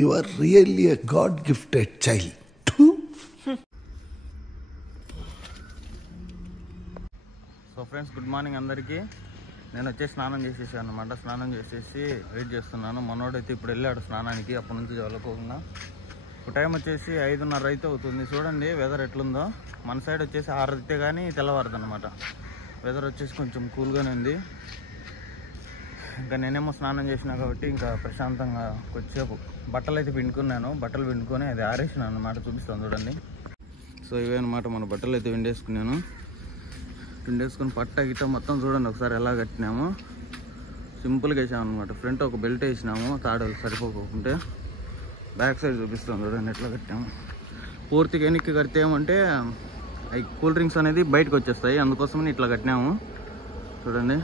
You are really a God-gifted child. So friends, good morning అందరికీ. నేను వచ్చేసి స్నానం చేసేసాను అనమాట. స్నానం చేసేసి వెయిట్ చేస్తున్నాను. మనోడైతే ఇప్పుడు వెళ్ళాడు స్నానానికి, అప్పటి నుంచి చదువుకోకుండా. ఇప్పుడు టైం వచ్చేసి 5:30 అయితే అవుతుంది. చూడండి వెదర్ ఎట్లుందో. మన సైడ్ వచ్చేసి 6 అయితే కానీ తెల్లవారుదు అనమాట. వెదర్ వచ్చేసి కొంచెం కూల్గానే ఉంది. ఇంకా నేనేమో స్నానం చేసినా కాబట్టి ఇంకా ప్రశాంతంగా కొద్దిసేపు బట్టలు అయితే పిండుకున్నాను. బట్టలు పిండుకొని అది ఆరేసినాను అనమాట. చూపిస్తాను చూడండి. సో ఇవే అనమాట మన బట్టలు అయితే పిండేసుకున్నాను. పిండేసుకుని పట్ట గిట్ట మొత్తం చూడండి ఒకసారి ఎలా కట్టినాము. సింపుల్గా వేసాము అనమాట. ఫ్రంట్ ఒక బెల్ట్ వేసినాము, తాడులు సరిపోకుంటే. బ్యాక్ సైడ్ చూపిస్తాం చూడండి ఎట్లా కట్టాము. పూర్తిగా ఎన్నికి కడితే ఏమంటే అవి కూల్ డ్రింక్స్ అనేది బయటకు వచ్చేస్తాయి, అందుకోసమని ఇట్లా కట్టినాము చూడండి.